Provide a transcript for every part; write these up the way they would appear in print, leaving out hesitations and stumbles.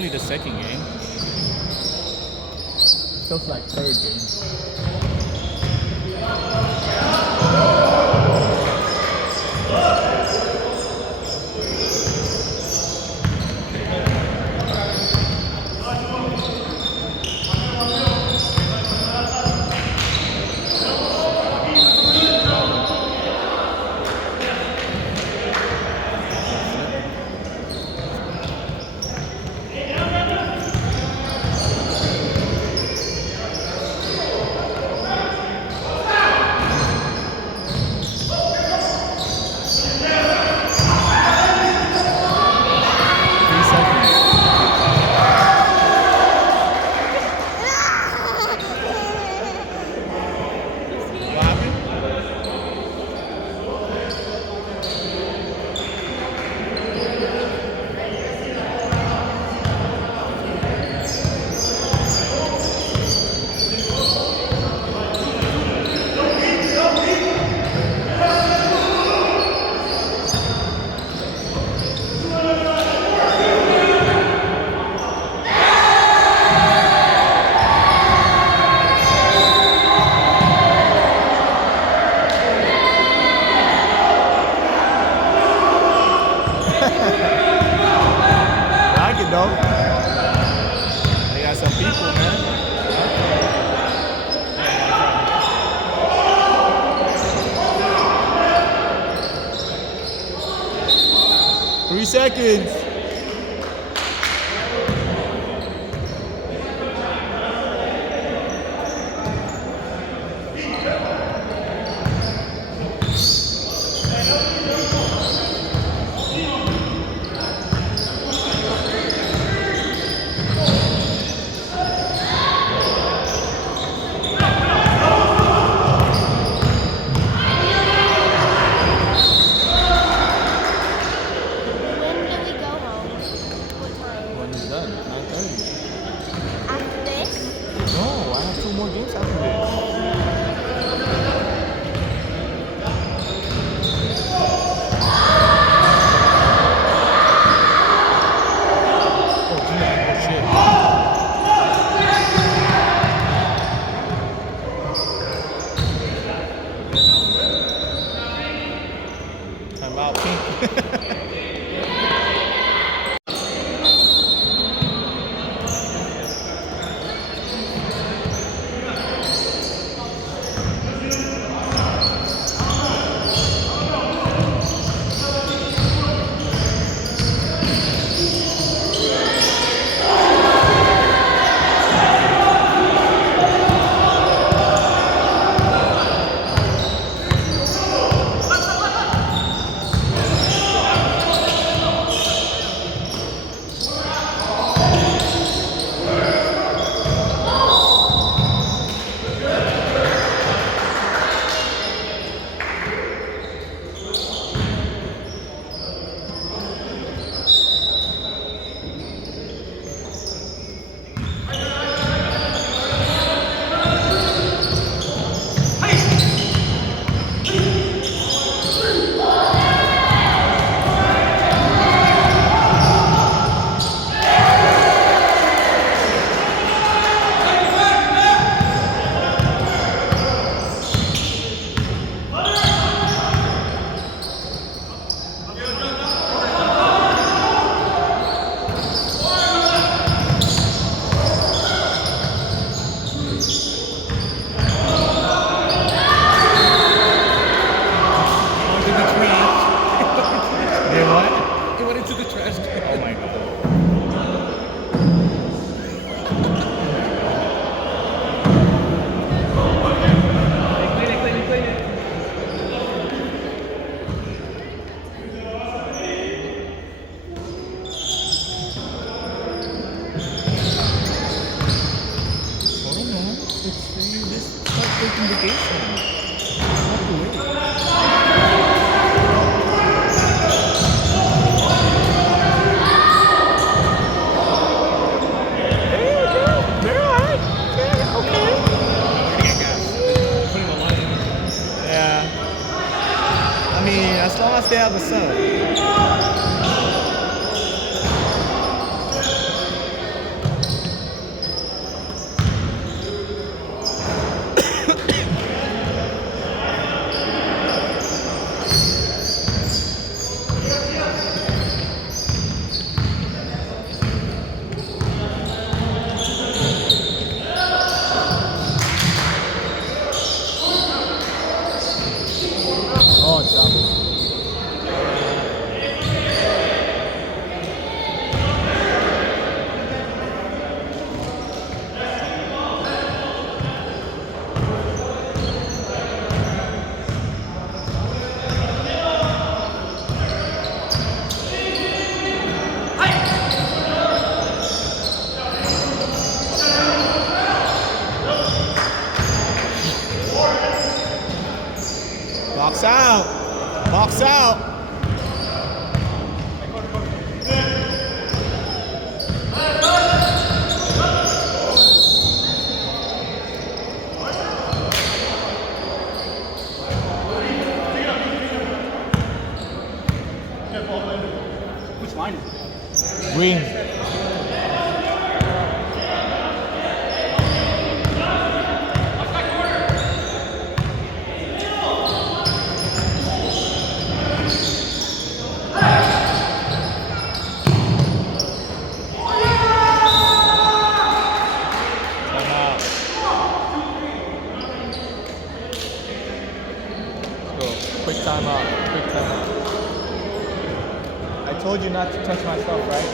only the second game. Feels like third game. They got some people, man. 3 seconds. They have a son. Box out. Box out. Which line is it? Green. Quick timeout. Quick timeout. I told you not to touch my stuff, right?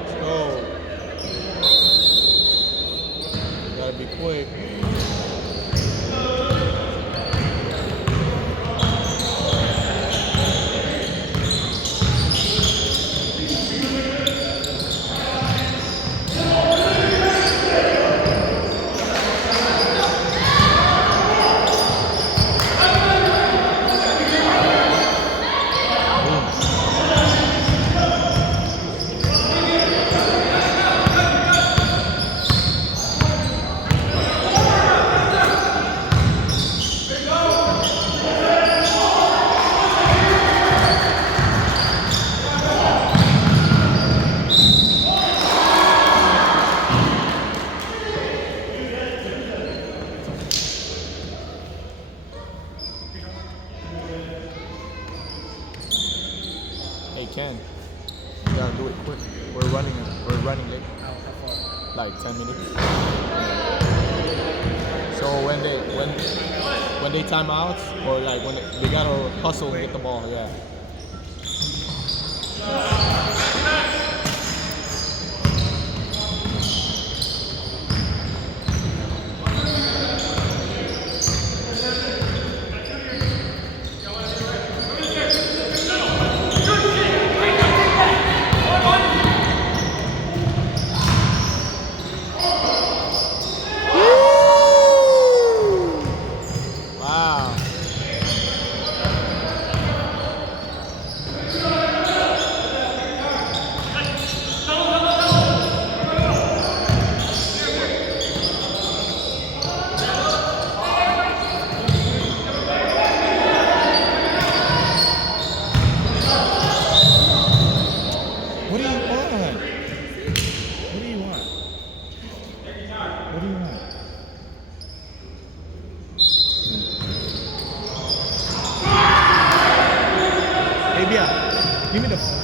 Let's go. Gotta be quick. Hey Ken, you gotta do it quick. We're running late. Like 10 minutes. So when they time out or like when they gotta hustle and get the ball, yeah. Wow. What do you want? What do you want? What do you want? Hey, Bia, give me the phone.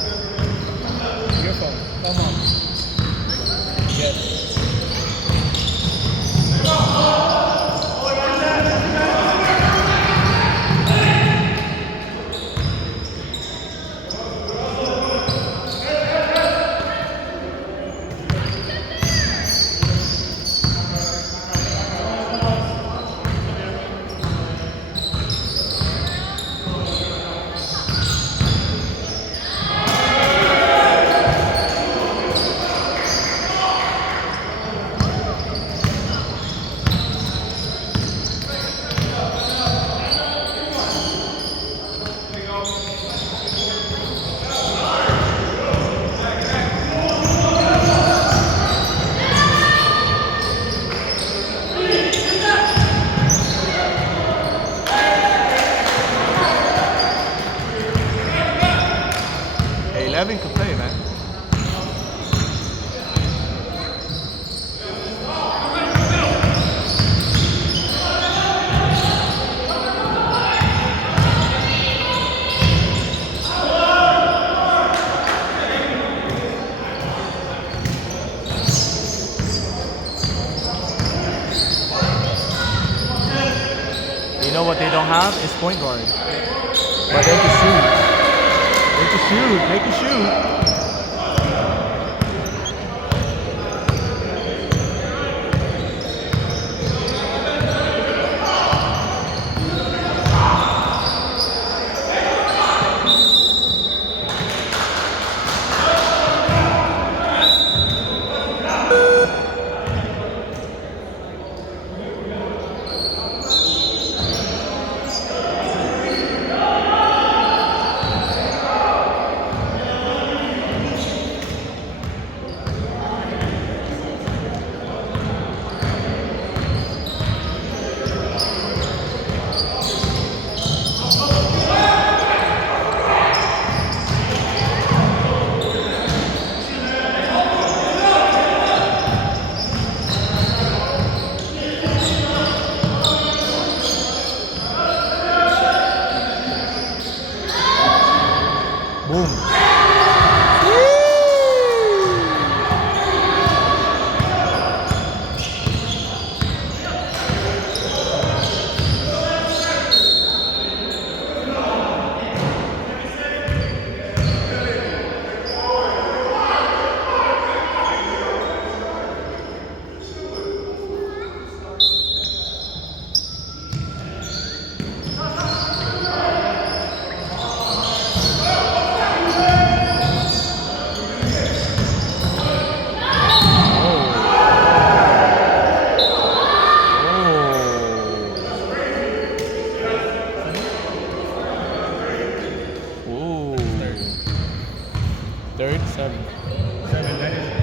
Your phone. Come on. Yes. Hey, 11 can play, man. You know what they don't have is point guard. But they can shoot. They can shoot. They can shoot.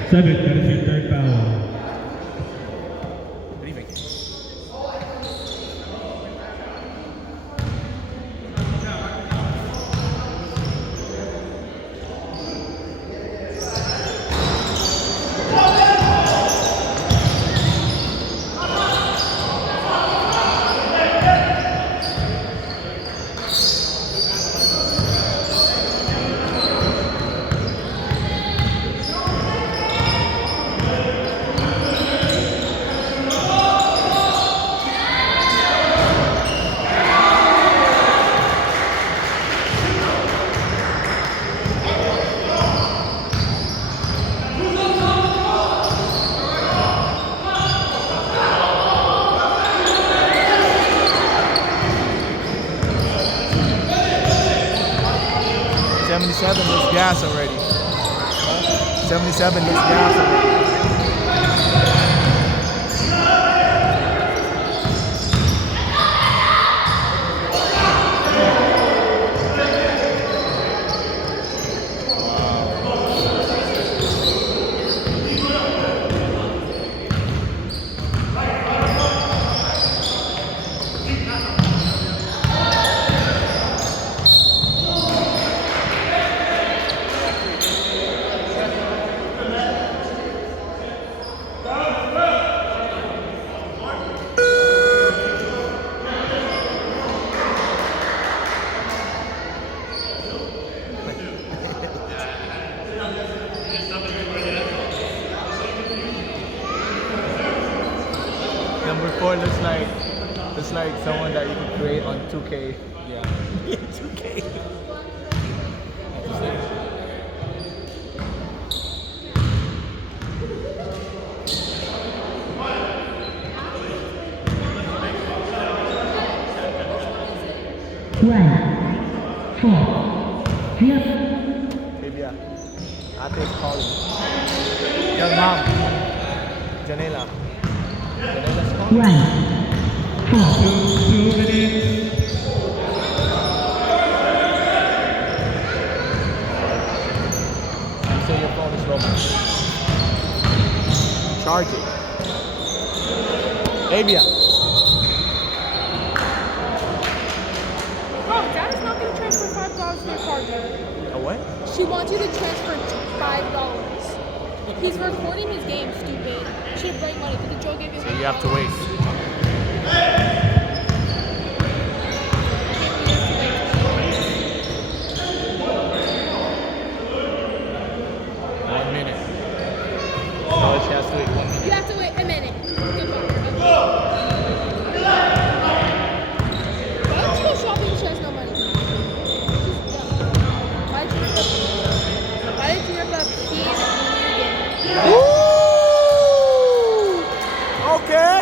7, that is your third foul. What do you think? Seven looks gas already. 77 looks gas already. Number 4 looks like someone that you can create on 2K. Yeah. 2K. Baby, ate is calling. Your mom. Janela. Janela's calling. 2 minutes. You say your phone is low. Charge it. Avia. Oh, Dad is not going to transfer $5 to your card. A what? She wants you to transfer $5. He's recording his game, stupid. Should have bring money, but the Joe gave you. So you have to wait. She has to wait 1 minute. You have to wait a minute. Goodbye. Why don't you go shopping if she has no money? Why did you rip up Steve and Mugen? Ooh! Okay.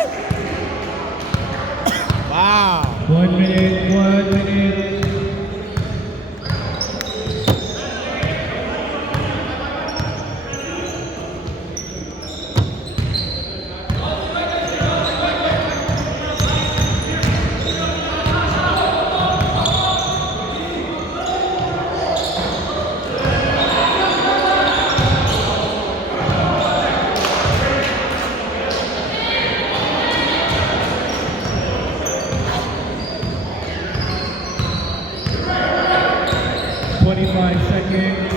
Wow. 1 minute, 1 minute. Seconds.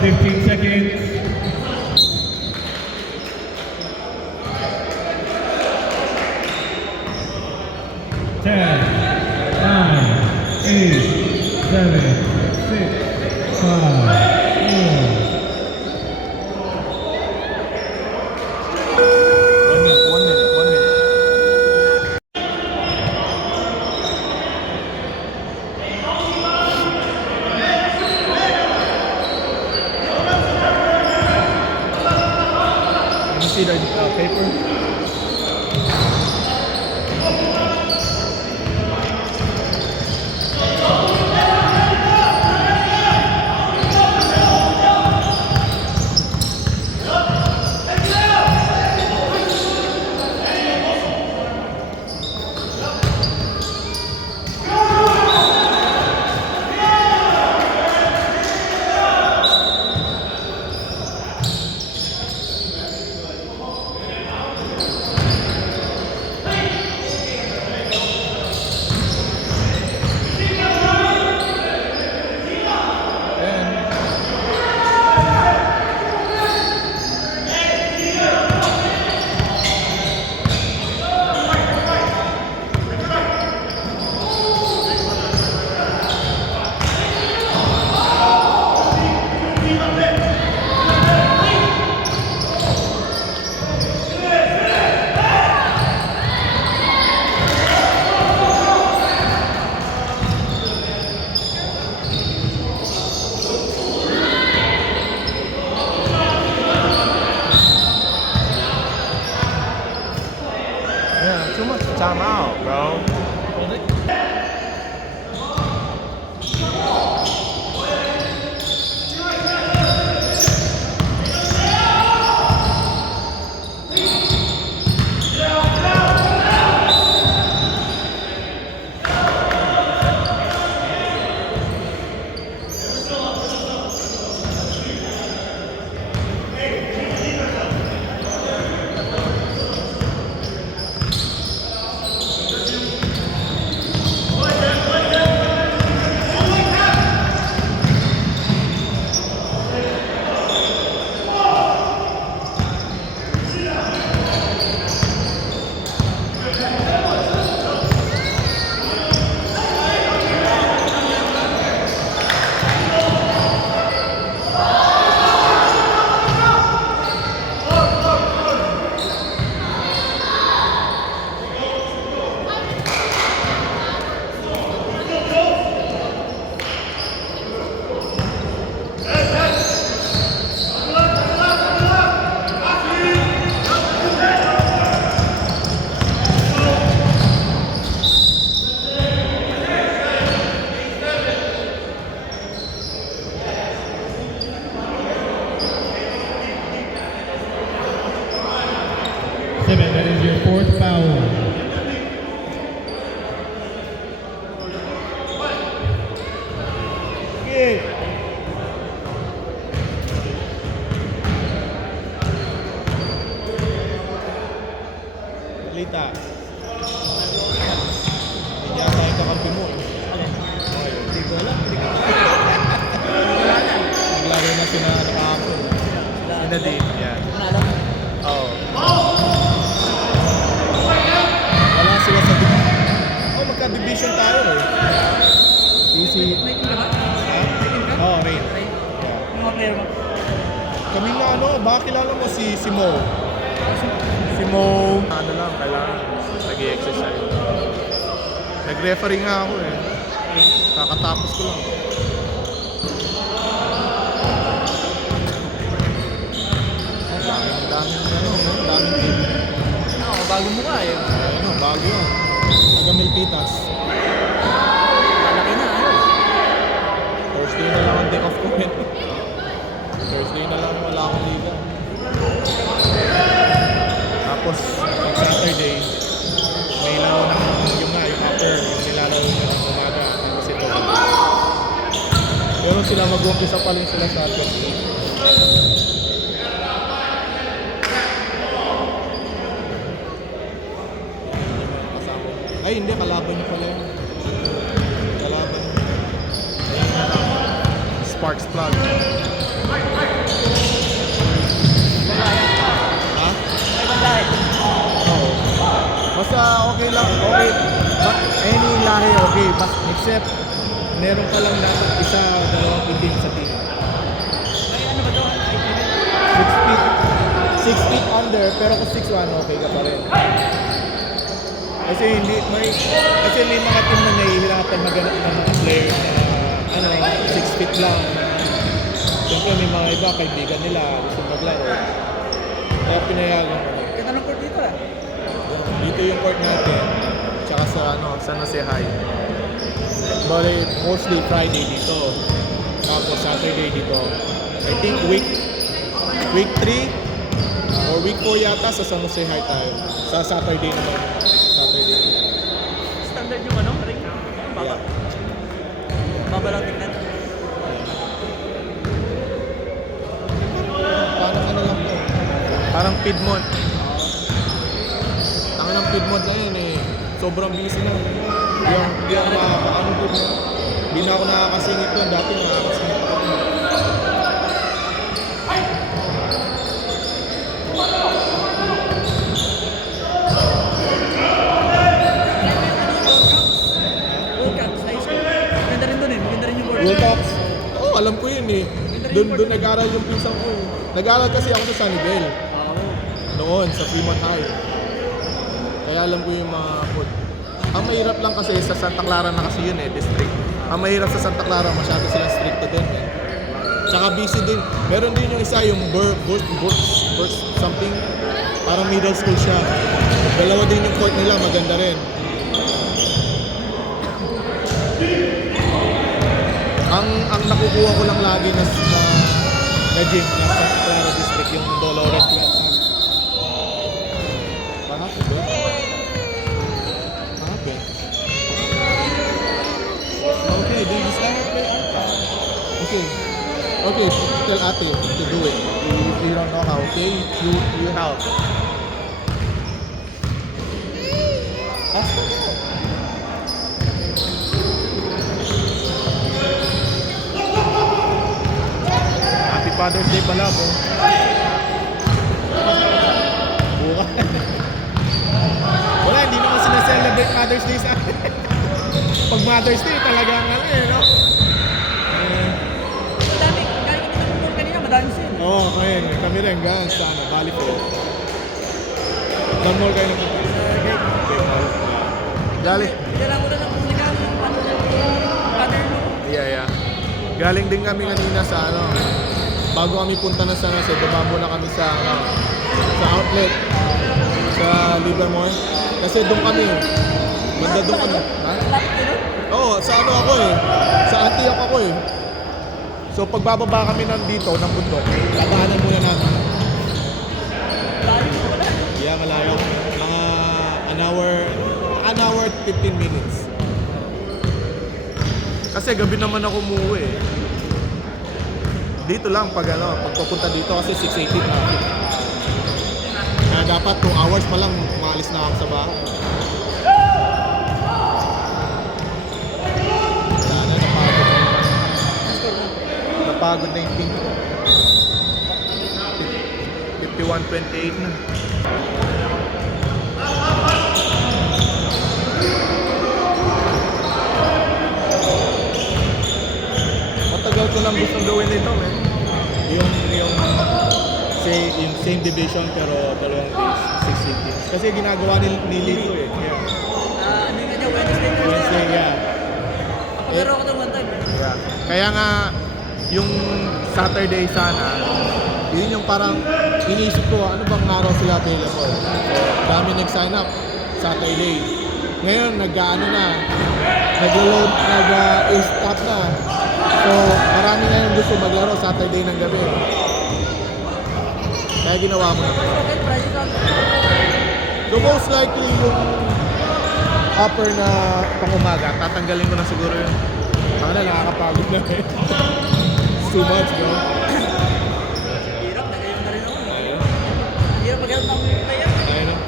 15 seconds. 10, 9, 8, 7, 6, 5, 4. 1 minute, 1 minute, 1 minute. Can you see the paper? Seven, that is your fourth foul. Okay. Lita. Hindi yata yung kakampi mo eh. Hindi ko alam. Naglaro na sila nakahapon. Sina din, yan. Alam mo? Oo. Wala sila sa magka-division tayo eh. Easy. May team ka ba? Ha? May team ka? Oo, Rain. Yung mga player mo? Kami nga baka kilala mo si Mo. Si Mo. Ano lang, kailangan nag-i-exercise. Nag-referee nga ako eh. Kakatapos ko lang. Daming team. Oo, bago mo ka eh. Ano, bago yan. Taga Milpitas. Malaki na, ayos. Thursday na lang ang day off ko eh. Thursday na lang wala akong liga. Tapos, pag Saturday, may laro na yung upper, yung nilalaro na ng umaga. Tapos ito. Pero sila mag-umpisa pa lang sila sa Thursday. Kasama. Ay, hindi. Kalaban niyo pala yun. Kalaban niyo. Sparks Plug. Ha? May banday. Oo. Basta okay lang. Okay. Any lahi, okay. Except, meron ka lang dapat isa o dalawang itim sa team. Ay, ano ba to? 6 feet. 6 feet under, pero kung 6'1", okay ka pa rin. Kasi may mga team na nahihirapan maghanap ng mga player na 6 feet lang. Siyempre may mga iba, kaibigan nila, gusto maglaro. Kaya pinayagan ko. Ganda ng court dito ah. Dito yung court natin, tsaka sa San Jose High. Bale, mostly Friday dito. Tapos Saturday dito. I think week 3 or week 4 yata sa San Jose High tayo. Sa Saturday naman. Saturday. Standard yung ano, ring. Baba. Yeah. Baba lang tingnan. Parang ano lang to. Parang Piedmont. Ang ng Piedmont na yun eh. Sobrang busy na. Hindi ako makakaano doon. Hindi na ako nakakasingit doon. Dati nakakasingit ako doon. World Cup, sa high school. Maganda rin dun eh. Maganda rin yung World World Cup. Cups? Oo, alam ko yun eh. Doon nag-aral yung pinsan ko eh. Nag-aral kasi ako sa Sunnyvale. Oo. Noon, sa Fremont High. Kaya alam ko yung mga court. Ang mahirap lang kasi sa Santa Clara na kasi yun eh, district. Ang mahirap sa Santa Clara, masyado silang stricto din eh. Tsaka busy din. Meron din yung isa, yung Burks something. Parang middle school siya. Dalawa din yung court nila, maganda rin. Ang nakukuha ko lang lagi na gym na Santa Clara District, yung Dolores Plaza. What happened? What happened? Okay, then just let her play Arca. Okay. Okay, tell ate to do it. If you don't know how, okay? You help. Ask her. Happy Father's Day pala po. Bukas. Wala, hindi naman sinaselebrate Father's Day sa akin. Pag Mother's Day, talagang ano eh, no? Madami. Kaya kami ng court kanina, madami sin. Oo, kami rin, guys, sa Valley Fair. Saan mall kayo nagpunta? Great Mall. Dali. Kailangan mo na ng publikano yung father mo. Yeah. Galing din kami kanina sa ano, bago kami punta ng San Jose, baba muna kami sa outlet sa Livermore. Kasi doon kami, banda doon kami. Ha? Oo, sa ano ako eh. Sa Antioch ako eh. So pagbababa kami nandito ng bundok, labanan muna natin. Yeah, malayo. Mga an hour 15 minutes. Kasi gabi naman ako umuwi eh. Dito lang pag papunta dito kasi 6:80 traffic. Kaya dapat 2 hours pa lang maalis na ako sa bahay. Wala na, napagod na. Napagod na yung team ko. 51-28 na. Matagal ko lang gustong gawin ito, man. Yung same division pero dalawang days, 16 teams. Kasi ginagawa ni Lito eh. Yeah. Ano yung kanya, Wednesday, Thursday. Wednesday, yeah. Pero ako ng one time. Yeah. Kaya nga, yung Saturday sana, yun yung parang iniisip ko, ano bang araw sila available. So, dami nag-sign up, Saturday. Ngayon, nag-load, nag-stop na. So, marami na yung gusto maglaro Saturday ng gabi. Kaya ginawa ko na. Okay, Friday ka. So, most likely yung upper na pang-umaga, tatanggalin ko na siguro yun. Nakakapagod na eh. It's too much, bro. Hirap, nagayon na rin ako. Hirap mag-help ng player. Ayun na.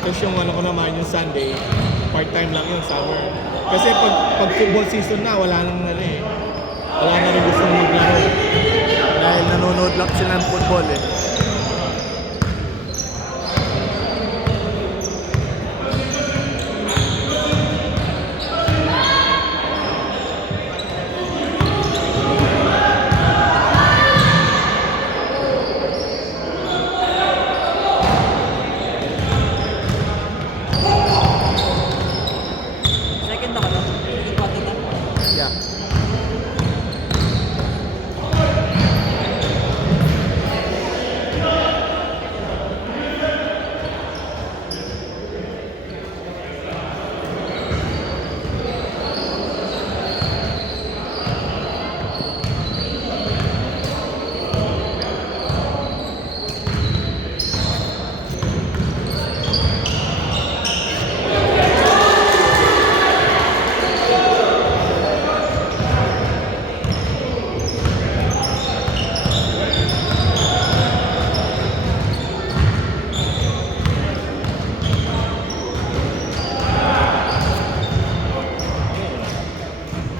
Tapos yung ano ko naman, yung Sunday, part-time lang yun, summer. Kasi pag football season na, wala nang ano eh. Wala na rin gustong maglaro. Dahil nanonood lang sila ng football eh. Second na ka lang. Second quarter na. Yeah.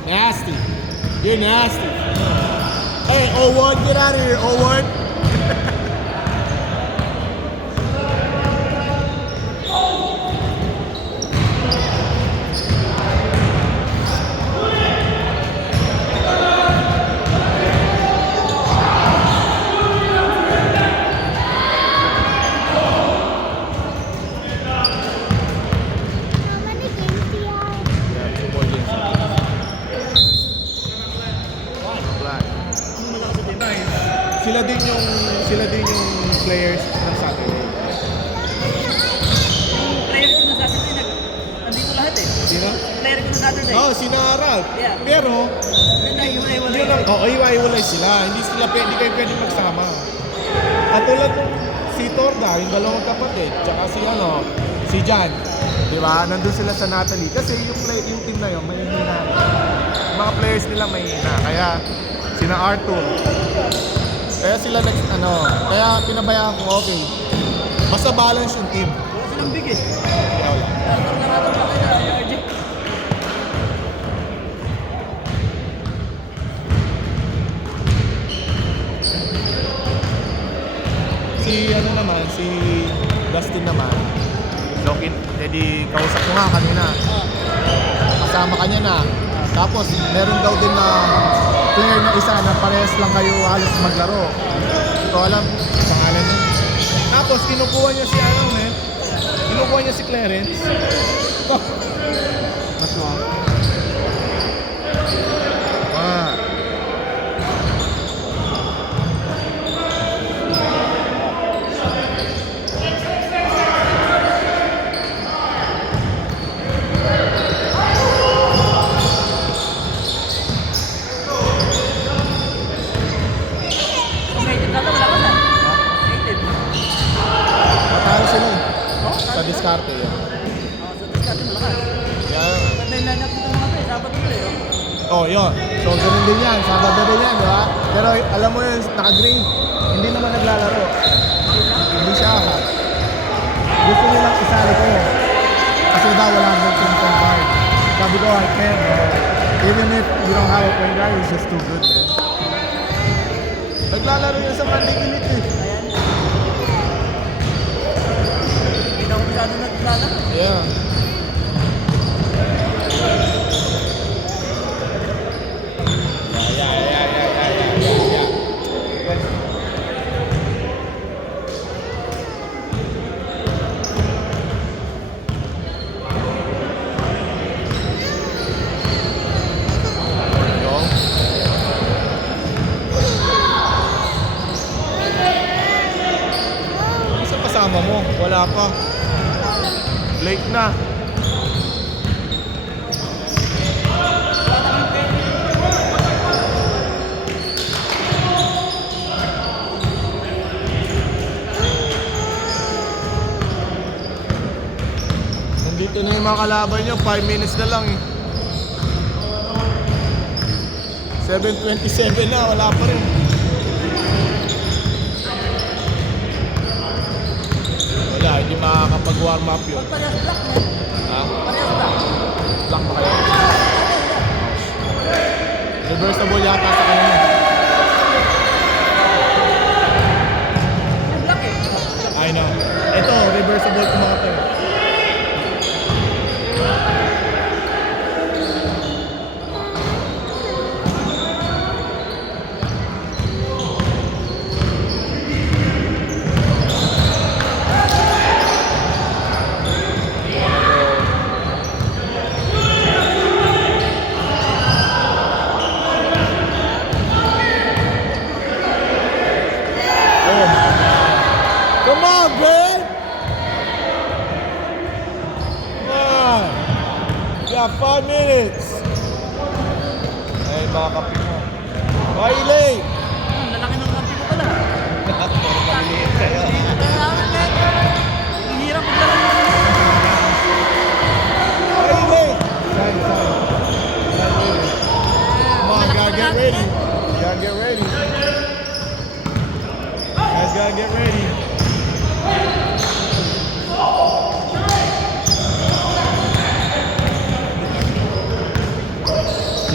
Nasty. You're nasty. Hey, 01, get out of here, 01. How many games do you have? Yeah, 2 more games. Black. Ano malakas sa team? Sila din yung players ng Saturday. Yung player ko na Saturday, nandito lahat eh. Sino? Player ko na Saturday. Oh, si Naral. Yeah. Pero, Naiwalay. yun lang, iwa-iwalay sila. Hindi kayo pwede magsama. Katulad ng si Torda, yung dalawang kapatid, tsaka si Jan. Di ba? Nandun sila sa Natalie. Kasi yung team na yun, may hina. Yung mga players nila may hina. Kaya, sina Arthur. Kaya sila kaya pinabayaan ko, okay. Basta balance yung team. Wala silang big eh. Kaya wala. Nakatap pa kayo na, RJ. Si Dustin naman, Lokin, edi kausap ko nga kanina. Kasama kanya na. Tapos meron daw din na player na isa na parehas lang kayo halos maglaro. Hindi ko alam pangalan niya. Tapos kinukuha niya si Clarence. ko. Mas mo. One. Native na wala ka na. Native. Matalo sila eh. Sa diskarte yun. Sa discard malakas. Yan. Ganda yung lineup nito mga to eh. Sabat nito eh. Oh, yun. So, ganun din yan. Sabado din yan, di ba? Pero alam mo yun, naka-green. Hindi naman naglalaro. Hindi siya hot. Gusto nilang isali ko. Kasi daw wala nang point guard. Sabi ko, I can't. Even if you don't have a point guard, it's just too good, man. Naglalaro yun sa Monday Elite eh. Hindi na ako masyado naglalaro. Yeah. Isa kasama mo? Wala pa. Late na. Nandito na yung mga kalaban nyo, 5 minutes na lang eh. 7:27 na, wala pa rin. Wala, hindi makakapag-warm up yun. Parehas black na. Ha? Parehas black. Black pa kayo? Reversible yata sa kanya. Yung black eh. I know. Ito, reversible itong mga to. Come on, man! Come on! You got 5 minutes! Ay, mga kapi mo. Why you late? Lalaki ng kampi ko pala. Maliliit kayo. Ang hirap maglalaro. Why you late? Sorry. Come on, gotta get ready. Gotta get ready. Guys, gotta get ready.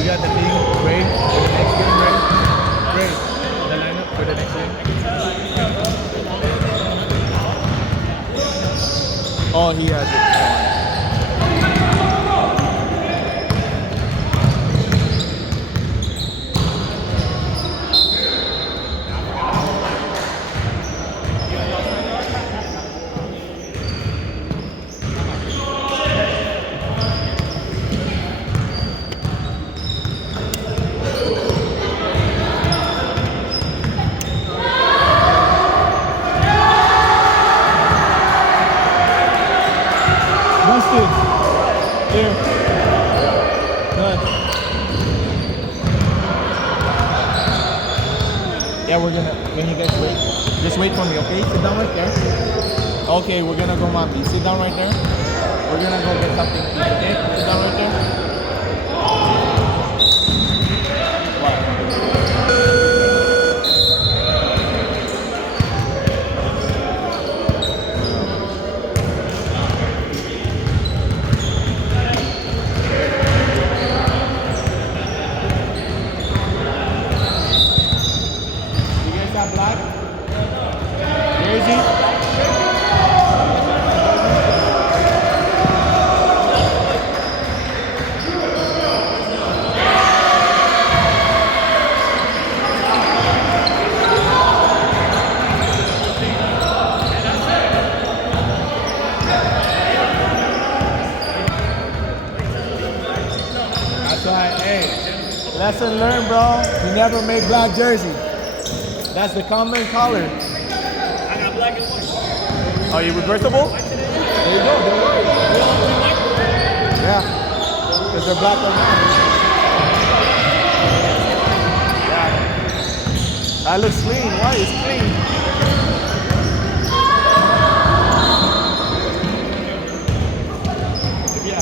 You got the thing ready for the next game, right? Great. The lineup for the next game. Oh, he has it. Boosted. Here. Good. Yeah, we're gonna, can you guys wait? Just wait for me, okay? Sit down right there. Okay, we're gonna go, Mommy. Sit down right there. We're gonna go get something to eat, okay? Sit down right there. You guys got black? Jersey? That's right. Hey, lesson learned, bro. You never make black jersey. That's the common color. I got black and white. Are you reversible? There you go. Yeah. Because they're black and white. Yeah. That looks clean. White is clean. Yeah.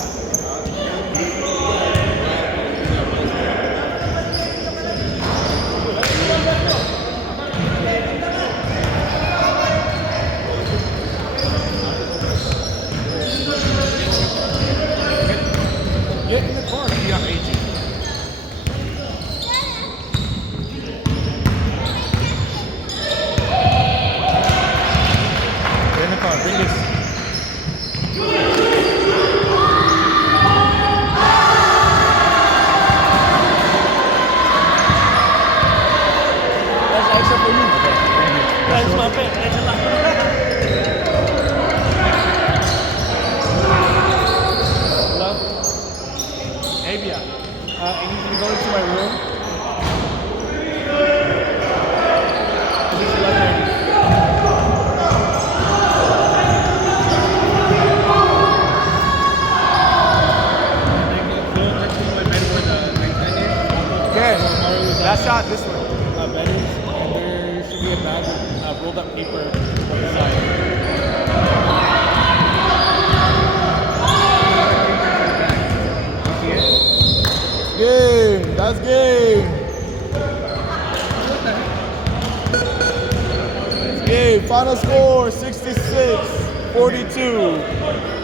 Get in the car. Yeah, AG. Get in the car. Bring this. That's extra for you. That's my pet. That's a lot. Hello? Avia. I need you to go into my room. Please let me. Okay, last shot this way. Betters, and there should be a bag of rolled up paper on the side. Game, that's game. Game, final score 66-42.